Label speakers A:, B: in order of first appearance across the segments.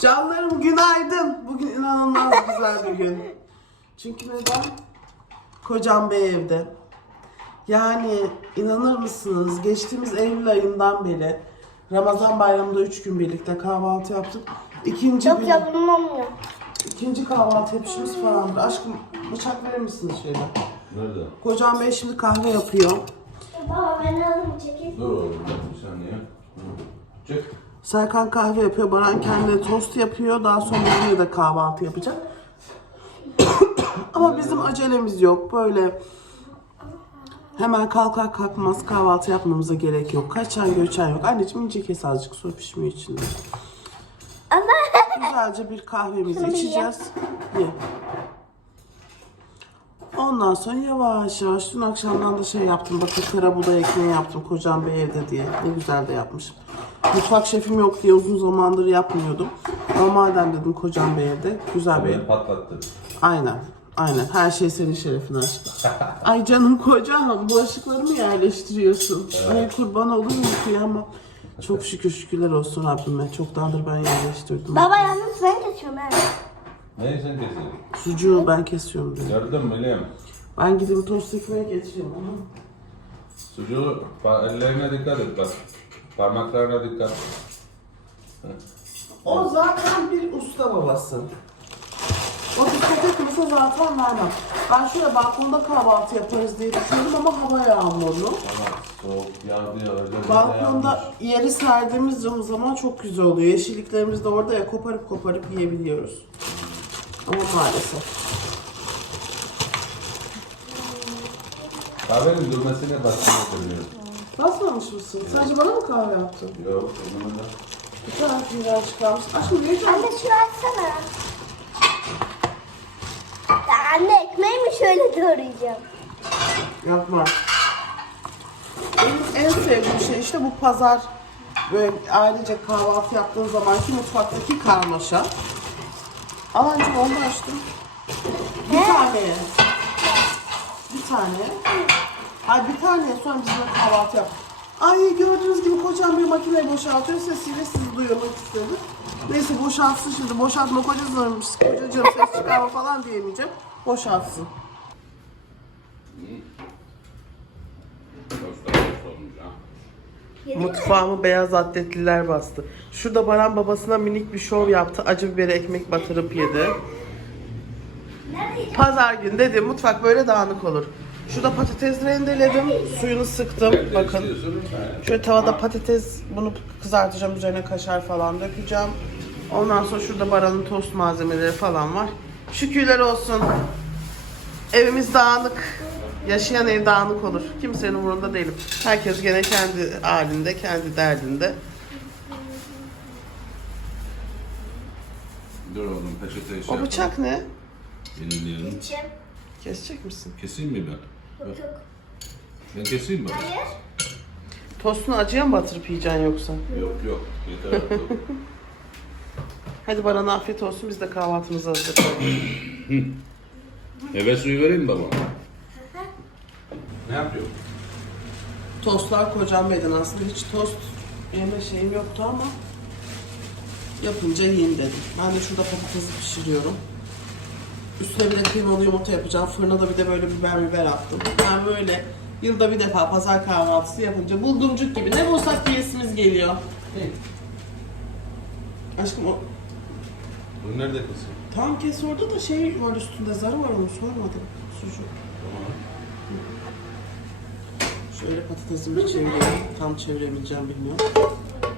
A: Canlarım günaydın. Bugün inanılmaz güzel bir gün. Çünkü neden? Kocam bey evde. Yani inanır mısınız? Geçtiğimiz Eylül ayından beri Ramazan bayramında 3 gün birlikte kahvaltı yaptık. İkinci
B: Yok
A: gün,
B: ya bunun olmuyor.
A: ikinci kahvaltı yapışımız falandır. Aşkım bıçak verir misiniz şöyle?
C: Nerede?
A: Kocam bey şimdi kahve yapıyor.
B: Baba ben alırım çekil.
C: Dur oğlum bir saniye. Çık.
A: Serkan kahve yapıyor. Baran kendine tost yapıyor. Daha sonra yine de kahvaltı yapacak. Ama bizim acelemiz yok. Böyle hemen kalkar kalkmaz kahvaltı yapmamıza gerek yok. Kaçan göçen yok. Anneciğim ince kes azıcık su pişmiyor içinde.
B: Ama
A: Güzelce bir kahvemizi içeceğiz. Ye. Ondan sonra yavaş yavaş dün akşamdan da şey yaptım. Bakın kara buğday ekmeği yaptım kocam bey evde diye. Ne güzel de yapmışım. Mutfak şefim yok diye uzun zamandır yapmıyordum. Ama madem dedim kocam bey evde. Güzel bir
C: Beni patlattı.
A: Aynen. Aynen. Her şey senin şerefine aşkım. Ay canım kocam bulaşıkları mı yerleştiriyorsun? Ay kurban olur mu kıyamam. Çok şükür şükürler olsun Rabbime. Çoktandır ben yerleştirdim.
B: baba yalnız ben geçiyorum ben.
C: Neyi sen kesin?
A: Sucuğu ben kesiyorum diyor.
C: Gördün mü Liam?
A: Ben gideyim tost ekmeği getireyim ama.
C: Sucuğu pa- ellerine dikkat et bak. Parmaklarına dikkat.
A: O zaten bir usta babası. O dikkat etmese zaten vermem. Ben şöyle balkonda kahvaltı yaparız diye düşünüyorum ama hava yağmurlu.
C: Ama soğuk yağdı ya öyle
A: Balkonda yeri serdiğimiz zaman çok güzel oluyor. Yeşilliklerimiz de orada ya koparıp koparıp yiyebiliyoruz. Ama maalesef.
C: Kahvenin durmasıyla başını oturuyor.
A: Basmamış mısın? Sadece bana mı kahve yaptın?
C: Yok, onun da.
A: Bir tane fincan çıkarmış. Aşkım ne
B: Anne şunu açsana. Ya anne ekmeği mi şöyle doğrayacağım?
A: Yapma. Benim en sevdiğim şey işte bu pazar böyle ailece kahvaltı yaptığın zamanki mutfaktaki karmaşa. Alancım onu da açtım. Bir tane. Bir tane. Ay bir tane sonra biz böyle kahvaltı yap. Ay gördüğünüz gibi kocam bir makineyi boşaltıyor. Sesiyle sizi duyurmak istedim. Neyse boşaltsın şimdi. Boşaltma kocacığım, kocacığım ses çıkarma falan diyemeyeceğim. Boşaltsın. Mutfağımı beyaz atletliler bastı. Şurada Baran babasına minik bir şov yaptı. Acı biberi ekmek batırıp yedi. Pazar günü dedim mutfak böyle dağınık olur. Şurada patates rendeledim. Suyunu sıktım. Bakın. Şöyle tavada patates bunu kızartacağım. Üzerine kaşar falan dökeceğim. Ondan sonra şurada Baran'ın tost malzemeleri falan var. Şükürler olsun. Evimiz dağınık. Yaşayan ev dağınık olur. Kimsenin umurunda değilim. Herkes gene kendi halinde, kendi derdinde.
C: Dur oğlum peçeteyi şey
A: O bıçak ne?
C: Yeniliyorum.
B: İçim.
A: Kesecek misin?
C: Keseyim mi ben?
B: Yok yok.
C: Ben keseyim mi?
B: Hayır.
A: Tostunu acıya mı batırıp yiyeceksin yoksa?
C: Yok yok. Yeter artık.
A: Hadi bana afiyet olsun biz de kahvaltımızı hazırlayalım.
C: Eve suyu vereyim mi baba? Ne yapıyor?
A: Tostlar kocam beden aslında hiç tost yeme şeyim yoktu ama yapınca yiyeyim dedim. Ben de şurada patatesi pişiriyorum. Üstüne bir de kıymalı yumurta yapacağım. Fırına da bir de böyle biber biber attım. Ben böyle yılda bir defa pazar kahvaltısı yapınca bulgurcuk gibi ne bulsak yiyesimiz geliyor. Aşkım o
C: Bunu nerede keseyim?
A: tam kes orada da şey var üstünde zarı var onu sormadım. Sucuk.
C: Tamam.
A: Şöyle patatesimi çevireyim. Tam çevirebileceğim bilmiyorum.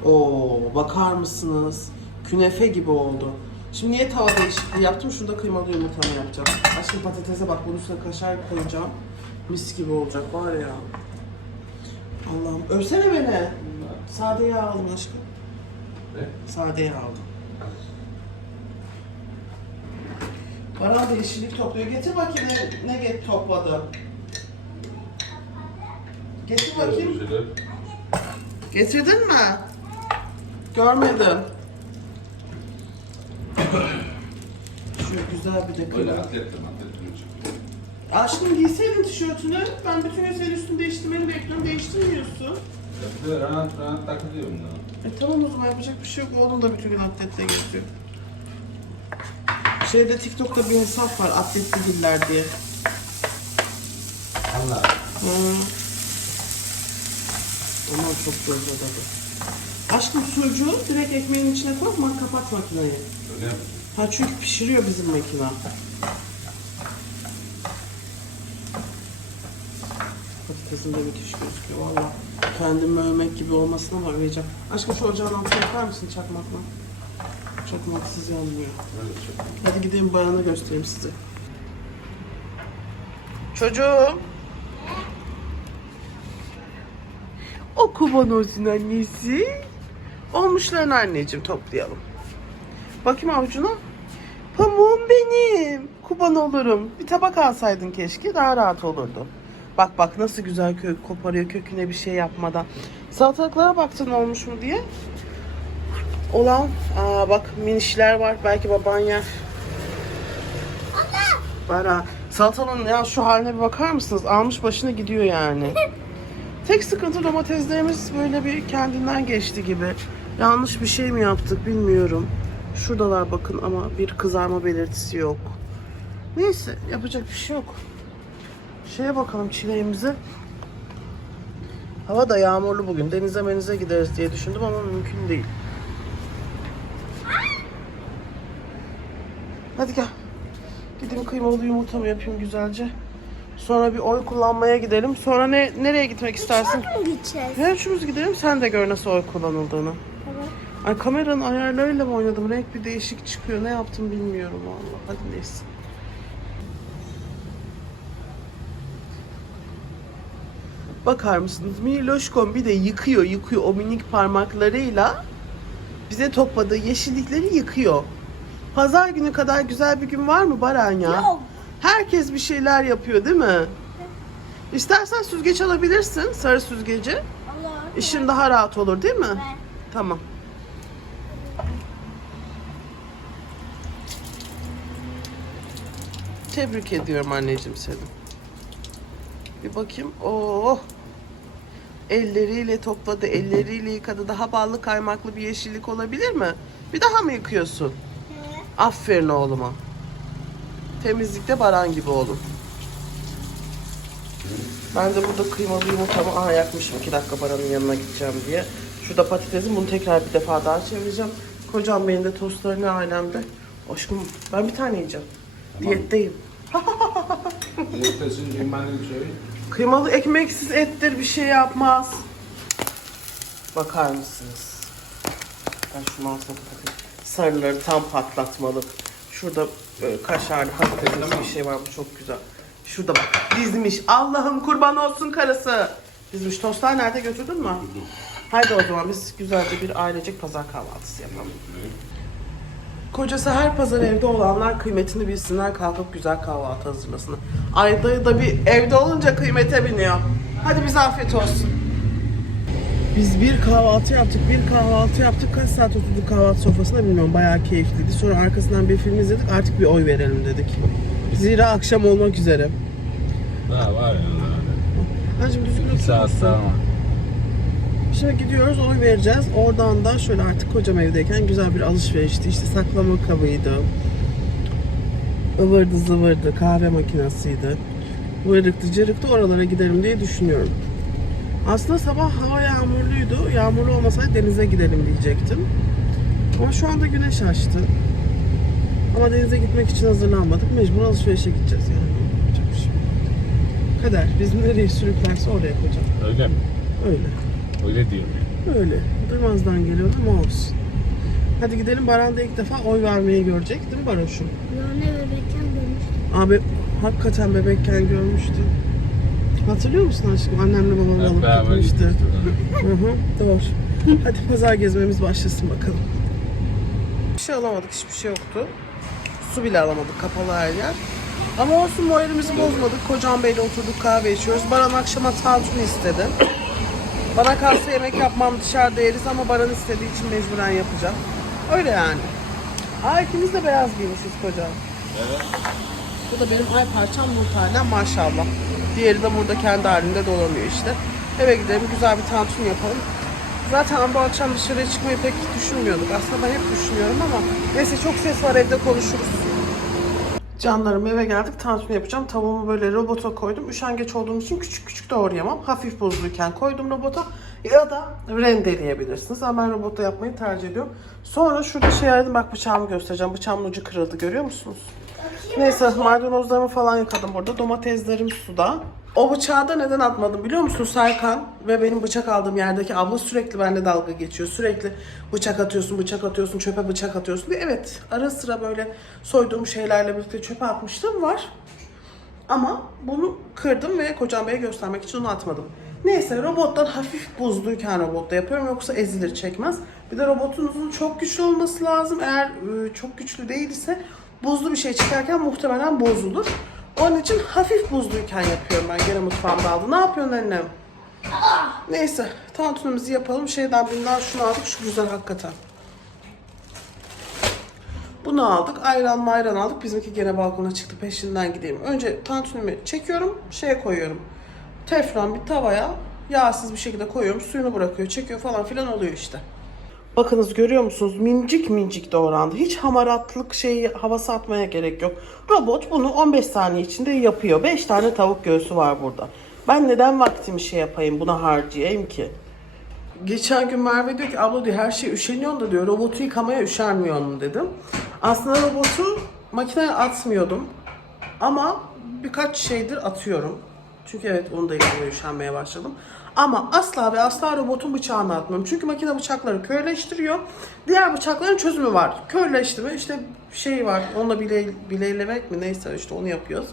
A: Oo, bakar mısınız? Künefe gibi oldu. Şimdi niye tava değişikliği yaptım? Şurada kıymalı yumurtamı yapacağım. Aşkım patatese bak bunun üstüne kaşar koyacağım. Mis gibi olacak var ya. Allah'ım övsene beni. Sade yağ aldım aşkım.
C: Ne?
A: Sade yağ aldım. Baran da yeşillik topluyor. Getir bakayım ne, ne get topladı. Getir bakayım. Getirdin mi? Görmedim. Şöyle güzel bir de
C: Öyle
A: kıyma.
C: atlettim atlettim çıktı.
A: Aşkım giyseydin tişörtünü. Ben bütün gün senin üstünü değiştirmeni bekliyorum. Değiştirmiyorsun.
C: De rahat rahat takılıyorum da.
A: E tamam o zaman yapacak bir şey yok. Oğlum da bütün gün atletle geziyor. Şeyde TikTok'ta bir hesap var atletli diller diye.
C: Allah.
A: Hı. Aman çok güzel tadı. Aşkım sucuğu direkt ekmeğin içine koyma kapat makineyi.
C: Öyle mi?
A: Ha çünkü pişiriyor bizim makine. Patatesin de müthiş gözüküyor valla. Kendimi övmek gibi olmasına ama öveceğim. Aşkım şu ocağın altına yakar mısın çakmakla? Çakmaksız yanmıyor.
C: Öyle çok.
A: Hadi gidelim bayanı göstereyim size. Çocuğum. O kubanozun annesi. Olmuşlarını anneciğim toplayalım. Bakayım avucuna. Pamuğum benim. Kuban olurum. Bir tabak alsaydın keşke daha rahat olurdu. Bak bak nasıl güzel kök koparıyor köküne bir şey yapmadan. Salatalıklara baktın olmuş mu diye. Olan aa bak minişler var belki baban yer. Ha. Salatalığın ya şu haline bir bakar mısınız? Almış başına gidiyor yani. Tek sıkıntı domateslerimiz böyle bir kendinden geçti gibi. Yanlış bir şey mi yaptık bilmiyorum. Şuradalar bakın ama bir kızarma belirtisi yok. Neyse yapacak bir şey yok. Şeye bakalım çileğimize. Hava da yağmurlu bugün. Denize menize gideriz diye düşündüm ama mümkün değil. Hadi gel. Gideyim kıymalı yumurtamı yapayım güzelce. Sonra bir oy kullanmaya gidelim. Sonra ne nereye gitmek istersin?
B: Nereye gideceğiz?
A: Her üçümüz gidelim sen de gör nasıl oy kullanıldığını. Ay kameranın ayarlarıyla mı oynadım? Renk bir değişik çıkıyor. Ne yaptım bilmiyorum valla. Hadi neyse. Bakar mısınız? Miloşkom bir de yıkıyor yıkıyor o minik parmaklarıyla bize topladığı yeşillikleri yıkıyor. Pazar günü kadar güzel bir gün var mı Baran ya?
B: Yok.
A: Herkes bir şeyler yapıyor değil mi? İstersen süzgeç alabilirsin, sarı süzgeci.
B: Allah.
A: İşin daha rahat olur değil mi?
B: Ben.
A: Tamam. Tebrik ediyorum anneciğim seni. Bir bakayım. Oh. Elleriyle topladı, elleriyle yıkadı. Daha ballı kaymaklı bir yeşillik olabilir mi? Bir daha mı yıkıyorsun?
B: Evet.
A: Aferin oğluma. Temizlikte baran gibi oğlum. Ben de burada kıymalı yumurtamı aha yakmışım. 2 dakika baranın yanına gideceğim diye. Şurada patatesim. Bunu tekrar bir defa daha çevireceğim. Kocam benim de tostlarını alemde. Aşkım ben bir tane yiyeceğim. Diyetteyim.
C: Ertesi yemenin şeyi.
A: Kıymalı ekmeksiz ettir bir şey yapmaz. Bakar mısınız? Ben altına takayım. Sarıları tam patlatmalı. Şurada böyle kaşarlı patatesli bir şey var bu çok güzel. Şurada bak dizmiş. Allah'ım kurban olsun karısı. Dizmiş tostlar nerede götürdün mü? Haydi o zaman biz güzelce bir ailecek pazar kahvaltısı yapalım. Kocası her pazar evde olanlar kıymetini bilsinler kalkıp güzel kahvaltı hazırlasınlar. Ayda da bir evde olunca kıymete biniyor. Hadi bize afiyet olsun. Biz bir kahvaltı yaptık, bir kahvaltı yaptık. Kaç saat oturduk kahvaltı sofrasında bilmiyorum. Bayağı keyifliydi. Sonra arkasından bir film izledik. Artık bir oy verelim dedik. Zira akşam olmak üzere.
C: Daha var ya.
A: Hacım düzgün
C: Bir
A: otur.
C: saat daha var.
A: Şimdi gidiyoruz oy vereceğiz. Oradan da şöyle artık kocam evdeyken güzel bir alışverişti. İşte saklama kabıydı. ıvırdı zıvırdı kahve makinesiydi. Vırıktı cırıktı oralara gidelim diye düşünüyorum. Aslında sabah hava yağmurluydu. Yağmurlu olmasaydı denize gidelim diyecektim. Ama şu anda güneş açtı. Ama denize gitmek için hazırlanmadık. Mecbur alışverişe gideceğiz yani. Yapacak bir şey. Kader biz nereye sürüklerse oraya kocam.
C: Öyle mi?
A: Öyle.
C: Öyle diyorum ya.
A: Öyle. Duymazdan geliyor ama olsun. Hadi gidelim. Baran da ilk defa oy vermeyi görecek değil mi Baroş'um?
B: Nane bebekken görmüştüm.
A: Abi hakikaten bebekken görmüştü. Hatırlıyor musun aşkım? Annemle babam
C: Hep
A: alıp
C: beraber
A: gitmişti. Hı hı, doğru. Hadi pazar gezmemiz başlasın bakalım. Bir şey alamadık, hiçbir şey yoktu. Su bile alamadık, kapalı her yer. Ama olsun moralimizi bozmadık. Kocam Bey'le oturduk kahve içiyoruz. Baran akşama tantuni istedi. Bana kalsa yemek yapmam dışarıda yeriz ama Baran istediği için mecburen yapacağım. Öyle yani. Aa ikimiz de beyaz giymişiz kocam.
C: Evet.
A: Bu da benim ay parçam Nurtay'la maşallah. Diğeri de burada kendi halinde dolanıyor işte. Eve gidelim güzel bir tantuni yapalım. Zaten bu akşam dışarıya çıkmayı pek düşünmüyorduk. Aslında ben hep düşünüyorum ama neyse çok ses var evde konuşuruz. Canlarım eve geldik. Tantuni yapacağım. Tavuğumu böyle robota koydum. Üşengeç olduğum için küçük küçük doğrayamam. Hafif buzluyken koydum robota. Ya da rendeleyebilirsiniz. Ama ben robotta yapmayı tercih ediyorum. Sonra şurada şey aradım. Bak bıçağımı göstereceğim. Bıçağımın ucu kırıldı. Görüyor musunuz? Neyse maydanozlarımı falan yıkadım burada. Domateslerim suda. O bıçağı da neden atmadım biliyor musun Serkan? Ve benim bıçak aldığım yerdeki abla sürekli benimle dalga geçiyor. Sürekli bıçak atıyorsun, bıçak atıyorsun, çöpe bıçak atıyorsun diye. Evet ara sıra böyle soyduğum şeylerle birlikte çöpe atmıştım var. Ama bunu kırdım ve kocam beye göstermek için onu atmadım. Neyse robottan hafif buzluyken robotta yapıyorum yoksa ezilir çekmez. Bir de robotunuzun çok güçlü olması lazım. Eğer e, çok güçlü değilse buzlu bir şey çıkarken muhtemelen bozulur. Onun için hafif buzluyken yapıyorum ben gene mutfağımda aldı. Ne yapıyorsun annem? Neyse tantunimizi yapalım. Şeyden binden şunu aldık. Şu güzel hakikaten. Bunu aldık. Ayran mayran aldık. Bizimki gene balkona çıktı. Peşinden gideyim. Önce tantunimi çekiyorum. Şeye koyuyorum. Teflon bir tavaya yağsız bir şekilde koyuyorum. Suyunu bırakıyor. Çekiyor falan filan oluyor işte. Bakınız görüyor musunuz? Mincik mincik doğrandı. Hiç hamaratlık şeyi havası atmaya gerek yok. Robot bunu 15 saniye içinde yapıyor. 5 tane tavuk göğsü var burada. Ben neden vaktimi şey yapayım buna harcayayım ki? Geçen gün Merve diyor ki abla diyor her şey üşeniyorsun da diyor robotu yıkamaya üşenmiyorsun dedim. Aslında robotu makineye atmıyordum. Ama birkaç şeydir atıyorum. Çünkü evet onu da yıkamaya üşenmeye başladım. Ama asla ve asla robotun bıçağını atmıyorum. Çünkü makine bıçakları körleştiriyor. Diğer bıçakların çözümü var. Körleştirme işte şey var. Onunla bile, bileylemek mi neyse işte onu yapıyoruz.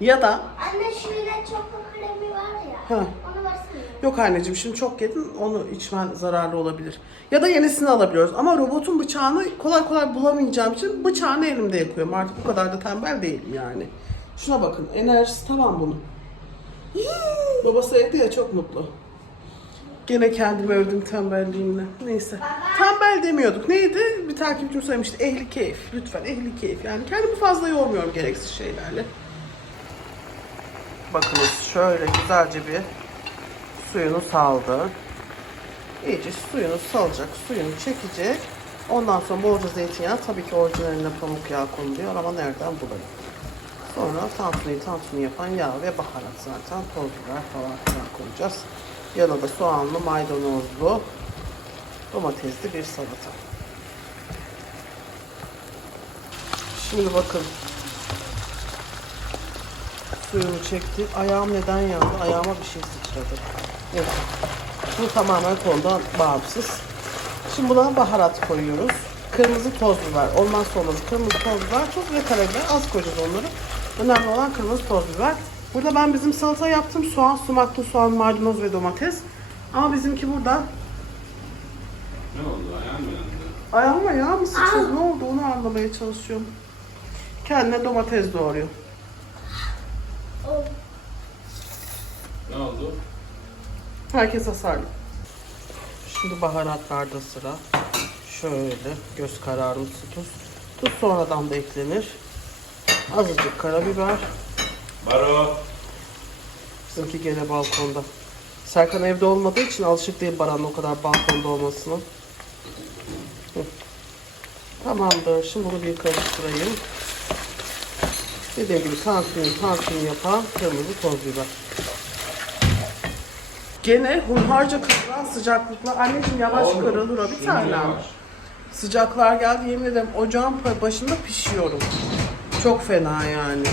A: Ya da
B: Anne şöyle çoko kremi var ya.
A: Ha.
B: Onu versene.
A: Yok anneciğim şimdi çok yedin onu içmen zararlı olabilir. Ya da yenisini alabiliyoruz. Ama robotun bıçağını kolay kolay bulamayacağım için bıçağını elimde yapıyorum. Artık bu kadar da tembel değilim yani. Şuna bakın enerjisi tamam bunun. Babası evde ya çok mutlu. Gene kendimi övdüm tembelliğimle. Neyse. Tembel demiyorduk. Neydi? Bir takipçim söylemişti. Ehli keyif. Lütfen ehli keyif. Yani kendimi fazla yormuyorum gereksiz şeylerle. Bakınız şöyle güzelce bir suyunu saldı. İyice suyunu salacak, suyunu çekecek. Ondan sonra bolca zeytinyağı, tabii ki orijinaline pamuk yağı konuluyor ama nereden bulalım. Sonra tantuni tantuni yapan yağ ve baharat zaten toz biber falan filan koyacağız. Yanına da soğanlı, maydanozlu, domatesli bir salata. Şimdi bakın. Suyunu çekti. Ayağım neden yandı? Ayağıma bir şey sıçradı. Evet. Bu tamamen konudan bağımsız. Şimdi buna baharat koyuyoruz. Kırmızı toz biber, olmazsa olmaz kırmızı toz biber, tuz ve karabiber az koyacağız onları. Önemli olan kırmızı toz biber. Burada ben bizim salata yaptım. Soğan, sumaklı soğan, maydanoz ve domates. Ama bizimki burada
C: Ne oldu? Ayağın mı yandı?
A: ayağıma yağ mı sıçradı? Ne oldu onu anlamaya çalışıyorum. Kendine domates doğruyor.
C: Ne oldu?
A: Herkes hasarlı. Şimdi baharatlarda sıra. Şöyle göz kararımsı tuz. Tuz sonradan da eklenir. Azıcık karabiber.
C: Baro.
A: Bizimki gene balkonda. Serkan evde olmadığı için alışık değil Baran'ın o kadar balkonda olmasına. Hı. Tamamdır. Şimdi bunu bir karıştırayım. Dediğim gibi tantuni tantuni yapan kırmızı toz biber. Gene hunharca kırılan sıcaklıkla anneciğim yavaş
C: Oğlum,
A: kırılır o bir tane. Sıcaklar geldi yemin ederim ocağın başında pişiyorum. Çok fena yani.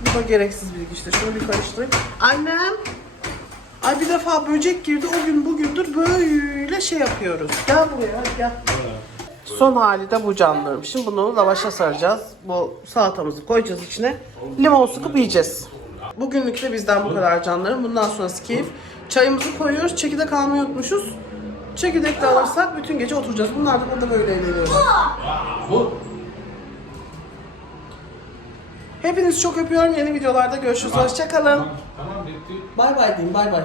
A: Bu da gereksiz bilgi işte. Şunu bir karıştırayım. Annem. Ay bir defa böcek girdi. O gün bugündür böyle şey yapıyoruz. Gel buraya hadi gel. Son hali de bu canlarım. Şimdi bunu lavaşa saracağız. Bu salatamızı koyacağız içine. Limon sıkıp yiyeceğiz. Bugünlük de bizden bu kadar canlarım. Bundan sonrası keyif. Çayımızı koyuyoruz. Çekirdek almayı unutmuşuz. Çekirdek de alırsak bütün gece oturacağız. Bunlar da burada böyle eğleniyorlar.
C: Bu.
A: Hepinizi çok öpüyorum. Yeni videolarda görüşürüz. Hoşçakalın.
C: Tamam, tamam bitti.
A: Bay bay diyeyim. Bay bay.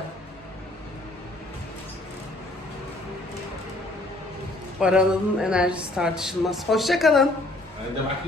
A: Baran'ın enerjisi tartışılmaz. Hoşçakalın.
C: Hadi bakayım.